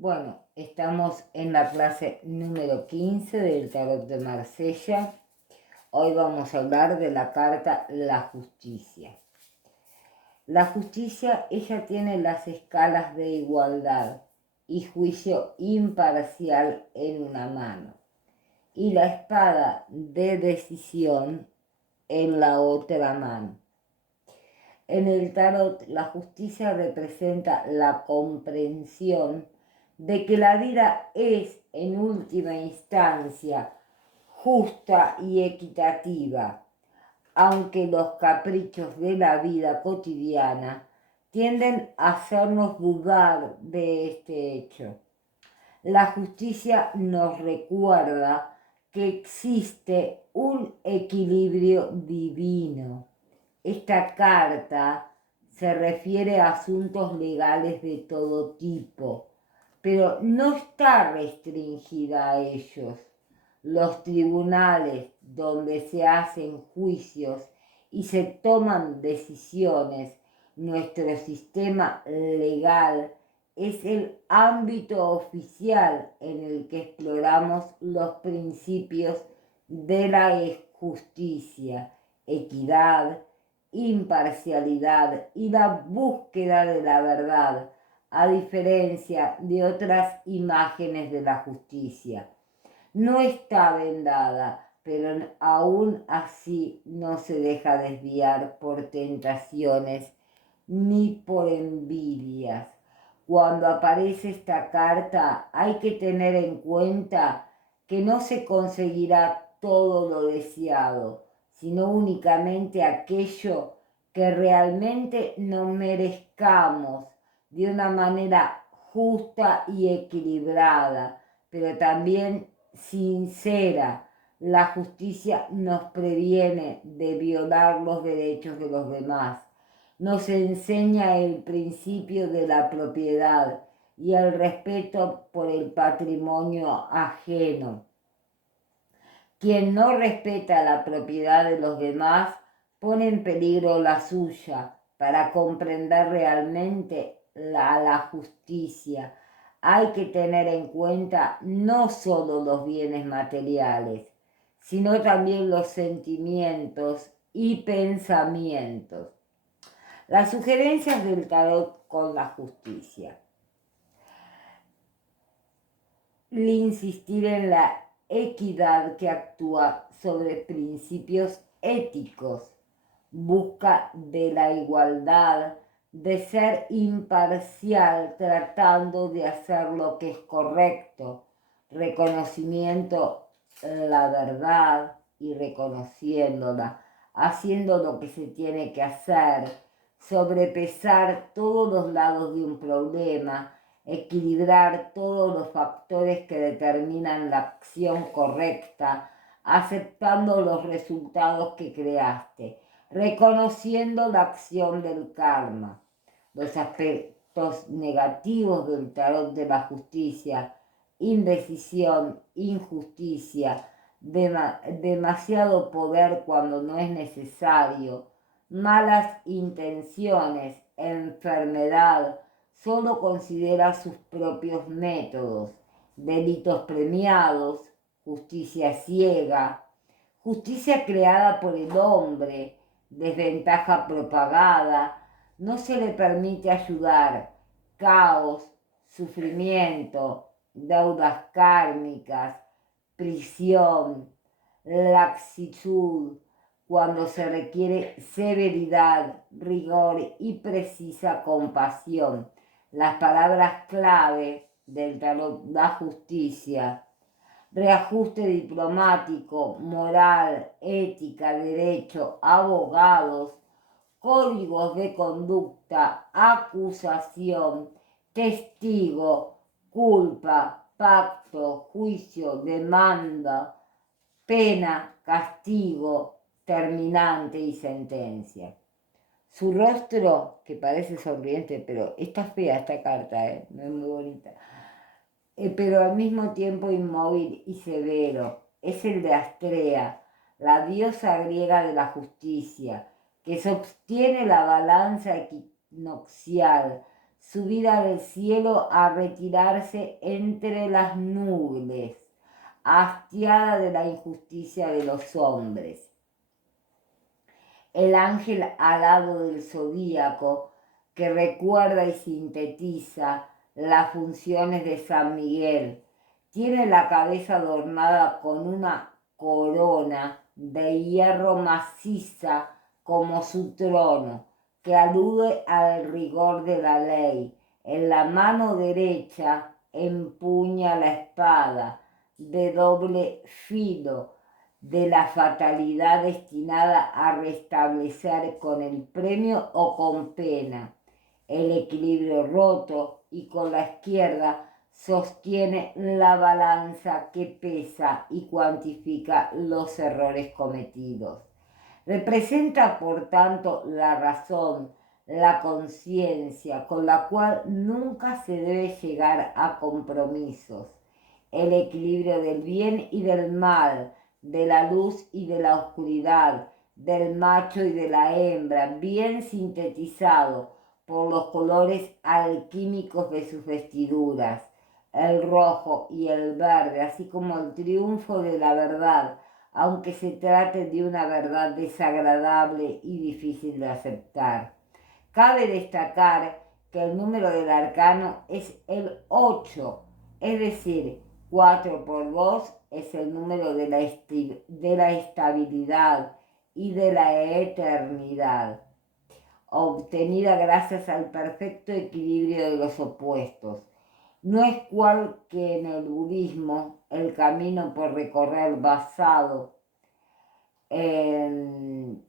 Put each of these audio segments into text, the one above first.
Bueno, estamos en la clase número 15 del Tarot de Marsella. Hoy vamos a hablar de la carta La Justicia. La justicia, ella tiene las escalas de igualdad y juicio imparcial en una mano y la espada de decisión en la otra mano. En el tarot, la justicia representa la comprensión de que la vida es, en última instancia, justa y equitativa, aunque los caprichos de la vida cotidiana tienden a hacernos dudar de este hecho. La justicia nos recuerda que existe un equilibrio divino. Esta carta se refiere a asuntos legales de todo tipo, pero no está restringida a ellos. Los tribunales donde se hacen juicios y se toman decisiones, nuestro sistema legal es el ámbito oficial en el que exploramos los principios de la justicia, equidad, imparcialidad y la búsqueda de la verdad, a diferencia de otras imágenes de la justicia. No está vendada, pero aún así no se deja desviar por tentaciones ni por envidias. Cuando aparece esta carta hay que tener en cuenta que no se conseguirá todo lo deseado, sino únicamente aquello que realmente no merezcamos de una manera justa y equilibrada, pero también sincera. La justicia nos previene de violar los derechos de los demás. Nos enseña el principio de la propiedad y el respeto por el patrimonio ajeno. Quien no respeta la propiedad de los demás pone en peligro la suya. Para comprender realmente la justicia hay que tener en cuenta no solo los bienes materiales, sino también los sentimientos y pensamientos. Las sugerencias del tarot con la justicia. Insistir en la equidad que actúa sobre principios éticos, busca de la igualdad, de ser imparcial tratando de hacer lo que es correcto, reconocimiento la verdad y reconociéndola, haciendo lo que se tiene que hacer, sobrepesar todos los lados de un problema, equilibrar todos los factores que determinan la acción correcta, aceptando los resultados que creaste, reconociendo la acción del karma. Los aspectos negativos del tarot de la justicia: indecisión, injusticia, demasiado poder cuando no es necesario, malas intenciones, enfermedad, solo considera sus propios métodos, delitos premiados, justicia ciega, justicia creada por el hombre, desventaja propagada, no se le permite ayudar, caos, sufrimiento, deudas kármicas, prisión, laxitud, cuando se requiere severidad, rigor y precisa compasión. Las palabras clave del tarot: la justicia, reajuste diplomático, moral, ética, derecho, abogados, códigos de conducta, acusación, testigo, culpa, pacto, juicio, demanda, pena, castigo, terminante y sentencia. Su rostro, que parece sonriente, pero está fea esta carta, no es muy bonita, pero al mismo tiempo inmóvil y severo, es el de Astrea, la diosa griega de la justicia, que sostiene la balanza equinoccial, subir al cielo a retirarse entre las nubes, hastiada de la injusticia de los hombres. El ángel alado del zodíaco, que recuerda y sintetiza las funciones de San Miguel, tiene la cabeza adornada con una corona de hierro maciza como su trono, que alude al rigor de la ley. En la mano derecha empuña la espada de doble filo de la fatalidad destinada a restablecer con el premio o con pena el equilibrio roto, y con la izquierda sostiene la balanza que pesa y cuantifica los errores cometidos. Representa, por tanto, la razón, la conciencia, con la cual nunca se debe llegar a compromisos, el equilibrio del bien y del mal, de la luz y de la oscuridad, del macho y de la hembra, bien sintetizado por los colores alquímicos de sus vestiduras, el rojo y el verde, así como el triunfo de la verdad, aunque se trate de una verdad desagradable y difícil de aceptar. Cabe destacar que el número del arcano es el 8, es decir, 4 por 2 es el número de la estabilidad y de la eternidad, obtenida gracias al perfecto equilibrio de los opuestos. No es cual que en el budismo el camino por recorrer basado en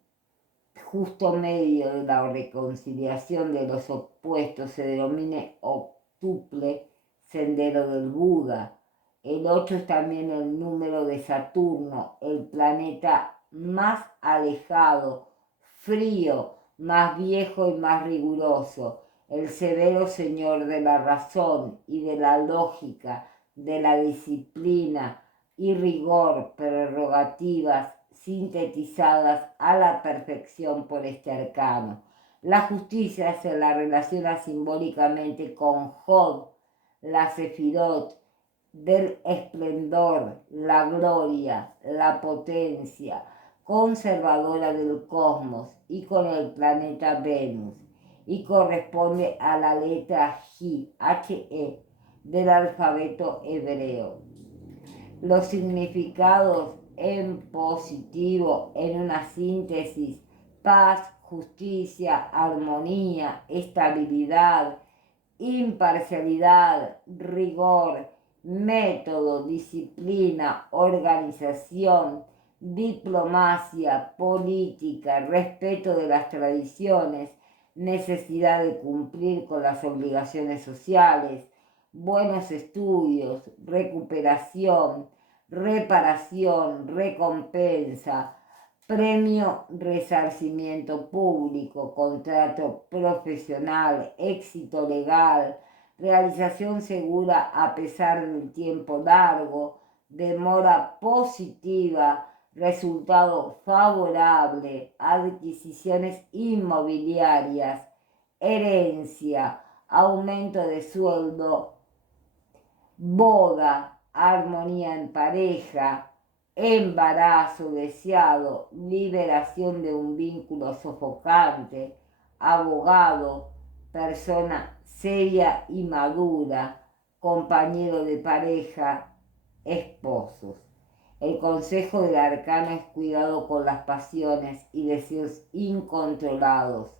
justo medio de la reconciliación de los opuestos se denomine octuple sendero del Buda. El 8 es también el número de Saturno, el planeta más alejado, frío, más viejo y más riguroso, el severo señor de la razón y de la lógica, de la disciplina y rigor, prerrogativas sintetizadas a la perfección por este arcano. La justicia se la relaciona simbólicamente con Jod, la Sefirot, del esplendor, la gloria, la potencia conservadora del cosmos, y con el planeta Venus, y corresponde a la letra He del alfabeto hebreo. Los significados en positivo, en una síntesis: paz, justicia, armonía, estabilidad, imparcialidad, rigor, método, disciplina, organización, diplomacia, política, respeto de las tradiciones, necesidad de cumplir con las obligaciones sociales, buenos estudios, recuperación, reparación, recompensa, premio, resarcimiento público, contrato profesional, éxito legal, realización segura a pesar del tiempo largo, demora positiva, resultado favorable, adquisiciones inmobiliarias, herencia, aumento de sueldo, boda, armonía en pareja, embarazo deseado, liberación de un vínculo sofocante, abogado, persona seria y madura, compañero de pareja, esposos. El consejo del arcano es cuidado con las pasiones y deseos incontrolados.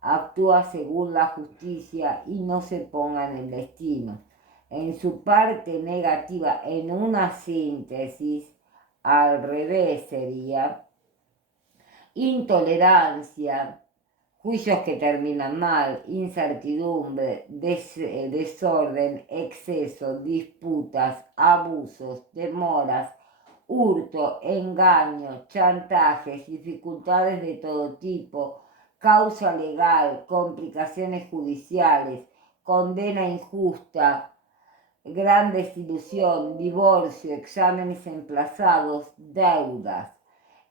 Actúa según la justicia y no se ponga en el destino. En su parte negativa, en una síntesis, al revés sería intolerancia, juicios que terminan mal, incertidumbre, desorden, exceso, disputas, abusos, demoras, hurto, engaño, chantajes, dificultades de todo tipo, causa legal, complicaciones judiciales, condena injusta, gran desilusión, divorcio, exámenes emplazados, deudas,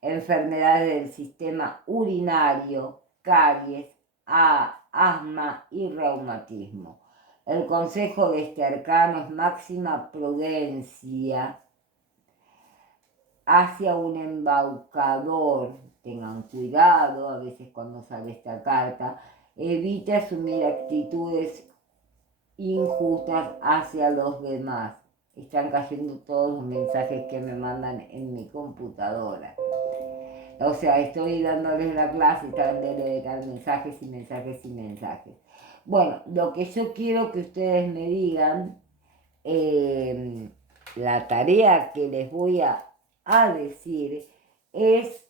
enfermedades del sistema urinario, caries, asma y reumatismo. El consejo de este arcano es máxima prudencia hacia un embaucador. Tengan cuidado a veces cuando sale esta carta. Evite asumir actitudes injustas hacia los demás. Están cayendo todos los mensajes que me mandan en mi computadora. O sea, estoy dándoles la clase y están de dar mensajes y mensajes y mensajes. Bueno, lo que yo quiero que ustedes me digan, la tarea que les voy a decir es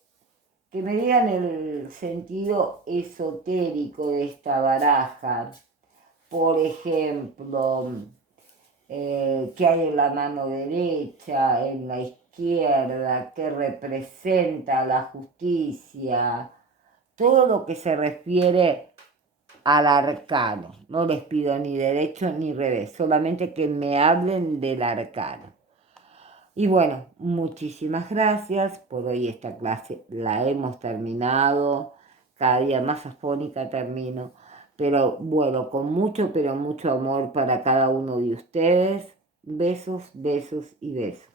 que me digan el sentido esotérico de esta baraja. Por ejemplo, qué hay en la mano derecha, en la izquierda, qué representa la justicia, todo lo que se refiere al arcano. No les pido ni derecho ni revés, solamente que me hablen del arcano. Y bueno, muchísimas gracias por hoy. Esta clase la hemos terminado, cada día más afónica termino, pero bueno, con mucho, pero mucho amor para cada uno de ustedes. Besos, besos y besos.